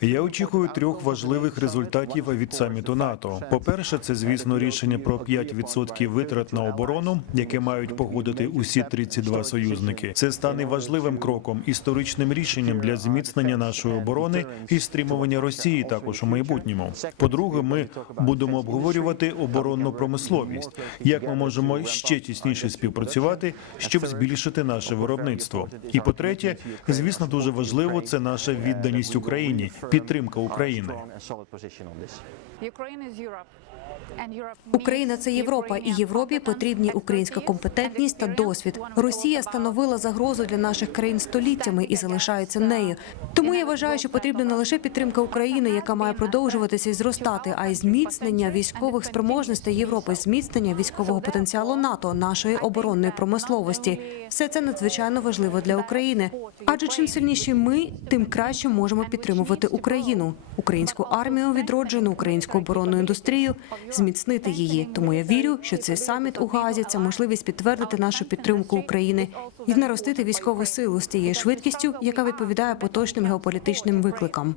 Я очікую трьох важливих результатів від саміту НАТО. По-перше, це звісно рішення про 5% витрат на оборону, яке мають погодити усі 32 союзники. Це стане важливим кроком, історичним рішенням для зміцнення нашої оборони і стримування Росії також у майбутньому. По-друге, ми будемо обговорювати оборонну промисловість, як ми можемо ще тісніше співпрацювати, щоб збільшити наше виробництво. І по-третє, звісно, дуже важливо це наша відданість Україні, підтримка України. Україна це Європа, і Європі потрібні українська компетентність та досвід. Росія становила загрозу для наших країн століттями і залишається нею. Тому я вважаю, що потрібна не лише підтримка України, яка має продовжуватися і зростати, а й зміцнення військових спроможностей Європи, зміцнення військового потенціалу НАТО, нашої оборонної промисловості. Все це надзвичайно важливо для України. Адже чим сильніші ми, тим краще можемо підтримувати Україну, українську армію, відроджену українську оборонну індустрію, зміцнити її. Тому я вірю, що цей саміт у Газі це можливість підтвердити нашу підтримку України і наростити військову силу з тією швидкістю, яка відповідає поточним геополітичним викликам.